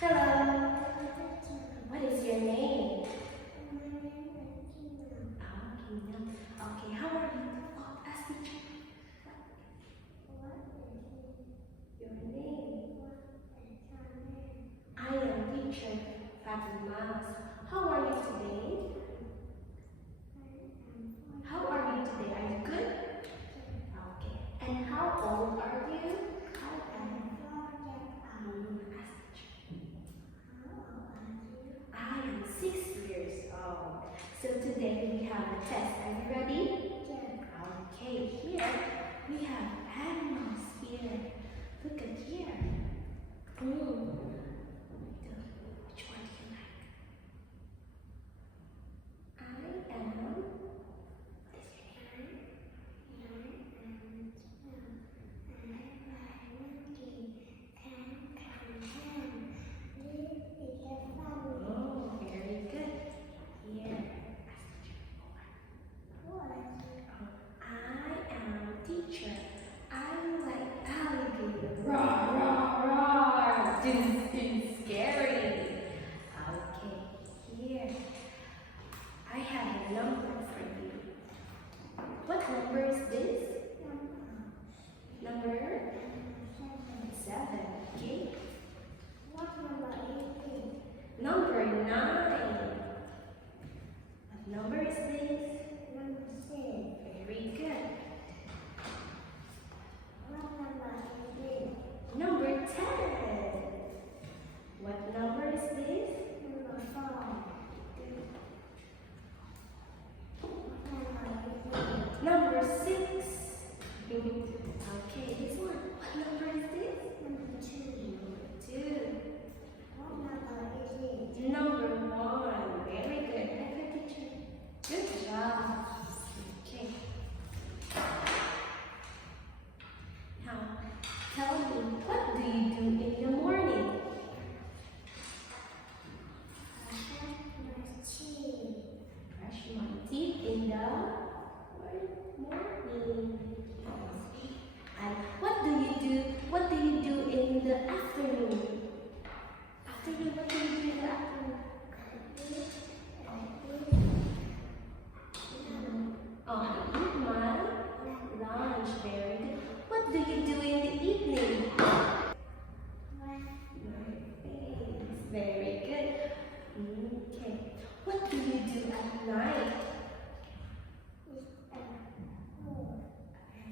Hello. What is your name? Kina. Okay, how are you? Ask teacher. Your name? I am teacher Fatima. How are you today? How are you today? Are you good? Okay. And how old are you? I am 6 years old. So today we have a test. Are you ready? Okay, here we have animals here. Look at here. Which one do you like? I am. What is your name? Oh, very good. Here. I am teacher. I like alligator. Roar, roar, roar. Ding, scary. Okay, here. I have a number for you. What number is this? Number 7. Okay. Number 9. What number is this? Very good. Number 10. What number is this? Number 6. Okay, this one. What number is this? Number 2. Number 1. Very good. Have a teacher. Good job. Okay. Now, tell me, what do you do in the morning? Brush my teeth in the morning. And what do you do? What do you do in the afternoon? Afternoon, what do you do in the afternoon? I eat my lunch. Very good. What do you do in the evening? Very good. Okay. What do you do at night?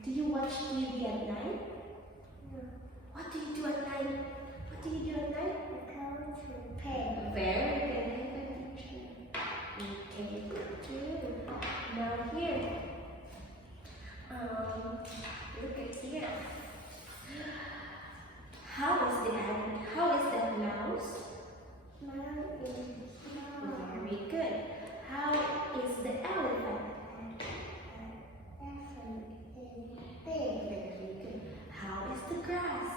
Do you watch TV at night? What do you do at night? What do you do at night? Very good. Okay, good. Now here. Look at here. How is that mouse? Very good. How is the elephant? Very good. How is the grass?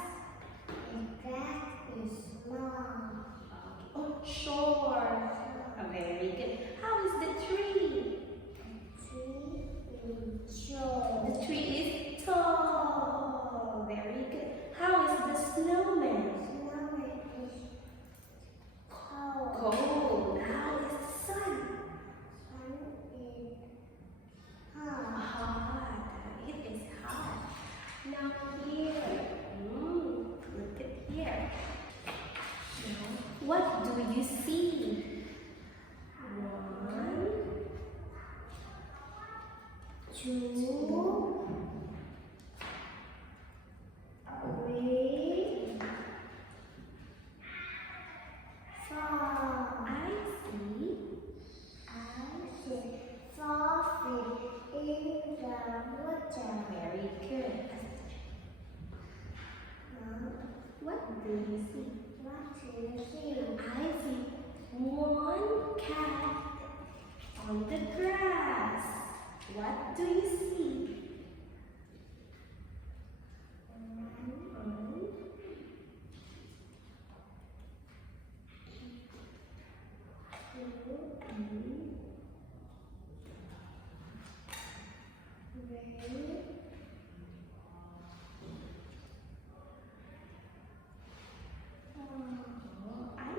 Oh, short. Very good. How is the tree? The tree is tall. Very good. How is the snowman? Cold. How is the sun? Hot. It is hot. Now here. Look at here. Now, what do you see? 1, 2, 3, 4. I see 4 fish in the water. Very good. What do you see? I see 1 cat on the grass. What do you see? 1, 2, 3. I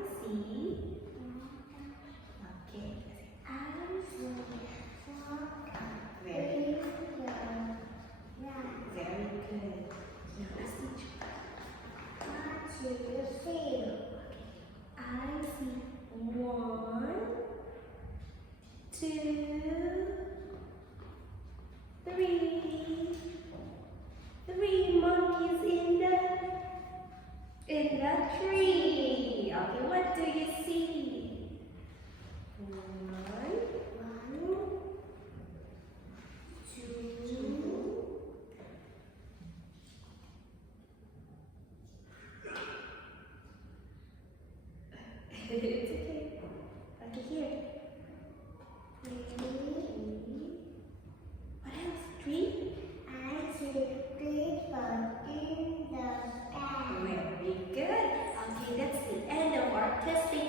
It's okay. Okay, here. What else? Tree? I see people in the sky. Very good. Okay, that's the end of our testing